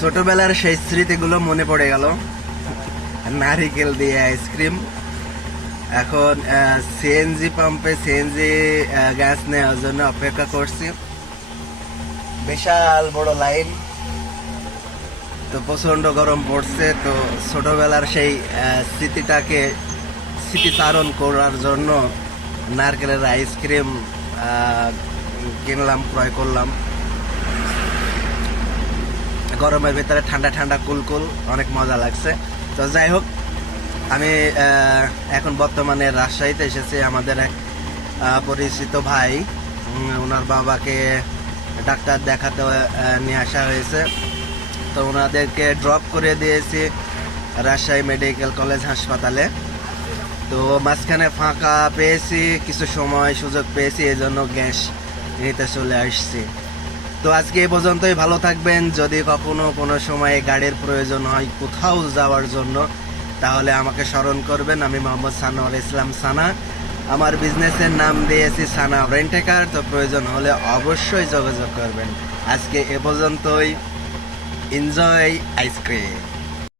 ছোটবেলার সেই স্মৃতিগুলো মনে পড়ে গেল। নারিকেল দিয়ে আইসক্রিম। এখন সিএনজি পাম্পে সিএনজি গ্যাস নেওয়ার জন্য অপেক্ষা করছি। বিশাল বড় লাইন, তো প্রচন্ড গরম পড়ছে। তো ছোটবেলার সেই স্মৃতিটাকে স্মৃতিচারণ করার জন্য নারকেলের আইসক্রিম কিনলাম, ক্রয় করলাম। গরমের ভিতরে ঠান্ডা ঠান্ডা কুলকুল, অনেক মজা লাগছে। তো যাই হোক, আমি এখন বর্তমানে রাজশাহীতে এসেছি। আমাদের এক পরিচিত ভাই, ওনার বাবাকে ডাক্তার দেখাতে নিয়ে আসা হয়েছে। তো ওনাদেরকে ড্রপ করে দিয়েছি রাজশাহী মেডিকেল কলেজ হাসপাতালে। তো মাঝখানে ফাঁকা পেয়েছি, কিছু সময় সুযোগ পেয়েছি, এই জন্য গ্যাস নিতে চলে আসছি। তো আজকে এই পর্যন্তই। ভালো থাকবেন। যদি কখনো কোনো সময় গাড়ির প্রয়োজন হয় কোথাও যাওয়ার জন্য, তাহলে আমাকে স্মরণ করবেন। আমি মোহাম্মদ সানোয়ার ইসলাম সানা। আমার বিজনেসের নাম দিয়েছি সানা রেন্টেকার। তো প্রয়োজন হলে অবশ্যই যোগাযোগ করবেন। আজকে এ পর্যন্তই। Enjoy ice cream.